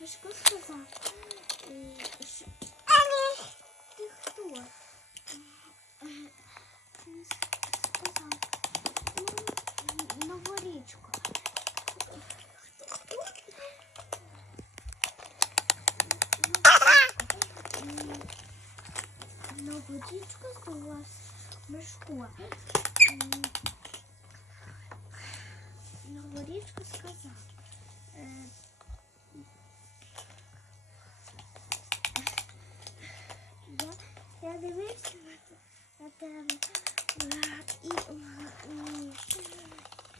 Мишко сказав, що... Ти хто? Він сказав, ну, новорічка. Новорічка здалась Мишко. М, Новорічка сказав. Е, Я, я дивився на, те- на тебе е, і, і,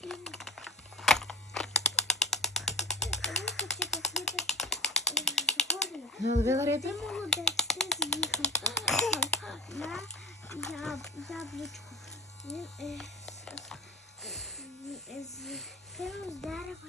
і, і коли хотів посвіти згорі. Наловила Ти риби? молодець, ти з'їхав. Я, я. Він е, з дерева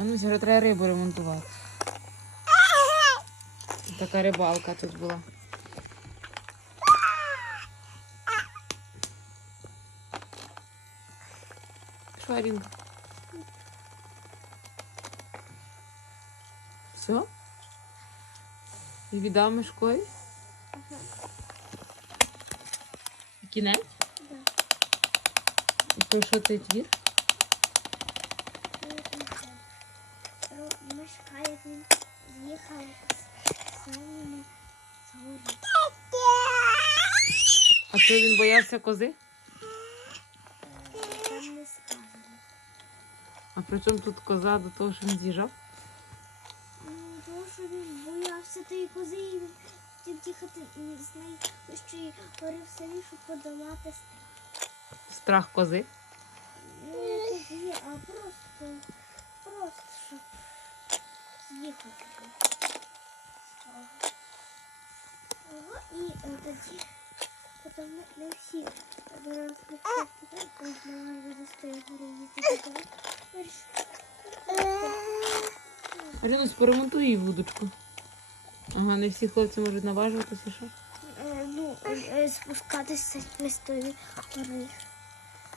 Ганусь, говорю, треба рибу ремонтувати. Така рибалка тут була. Що, Арінка? Все? І віддав мішкові? Кінець? Да. І пройшов цей твір? Як він з'їхав з самими. А що він боявся кози? Там не сказано. А при чому тут коза до того, що він з'їжджав? Ну, Тому що він боявся тієї кози і він хотів їхати з нею, що й говорив самі, щоб подолати страх. Страх кози. Ну, не кози, а просто, з'їхати. Ага, і тоді, потім не, всі дорослі їздити. Вирішили. Поремонтуй її вудочку. Ага, не всі хлопці можуть наважуватися, що? Ну, е, спускатися з тої гори.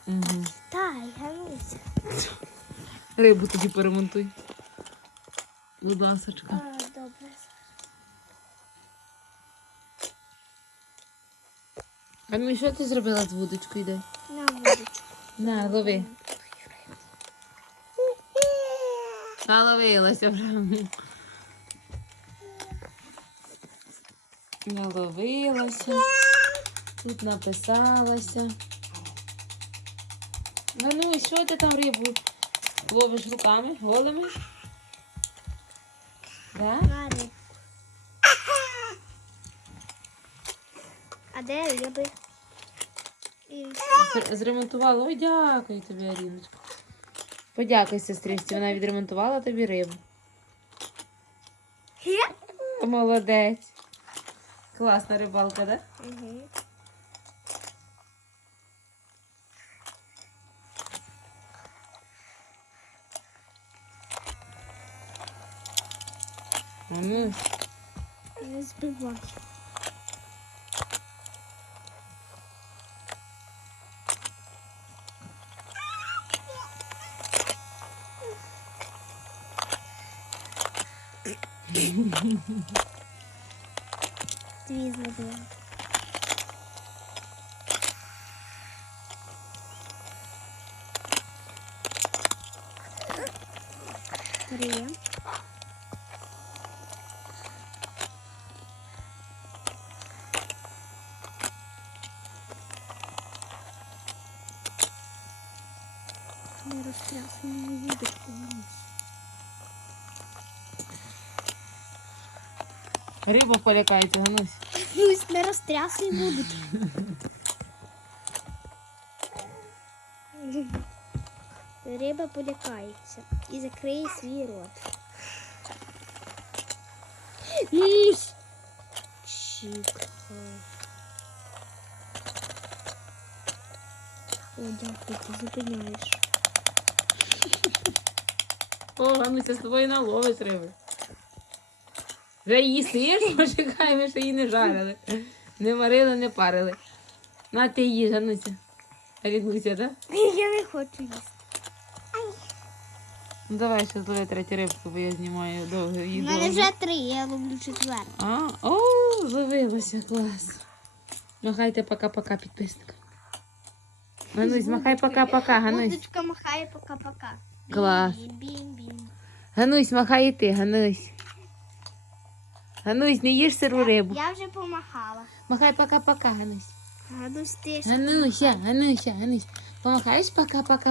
Угу. Та, я. Рибу тоді поремонтуй. Будь ласочка. Добре. А ну що ти зробила з вудочкою? Де? На вуличку. На, лови. Наловилася вже. Наловилася. Тут написалася. А ну, і що ти там рибу ловиш руками, голими? Да? Гарно. А де риби? Зремонтувала. Ой, дякую тобі, Аріночка. Подякуй сестричці, вона відремонтувала тобі рибу. Молодець. Класна рибалка, да? Угу. А ну, Не збивай. Дві зробила. Три. Не розтрясти не буде комусь. риба полякається, Ганусь. Гусь не розтрясти будуть. Риба полякається і закриє свій рот. Ісь. Чик. О, дякую, ти зупиняєш. О, Гануся, з тобою наловить риби. Вже її сиш, почекаємо, що її не жарили. Не варили, не парили. На ти їж, Гануся. Ріднуся, так? Я не хочу їсти. Ну давай ще злови третю рибку, бо я знімаю довго У мене вже три, я люблю четверту. А, о, зловилося, клас. Махайте пока-пока підписникам. Ганусь, махай пока-пока, Ганусь. Музичка махає пока-пока. Клас. Ганусь, махай і ти, Ганусь. Ганусь, не їж сиру рибу. Я вже помахала. Махай пока-пока, Ганусь. Ганусь, ти ж. Гануся, Гануся, Ганусь. Помахаєш пока-пока.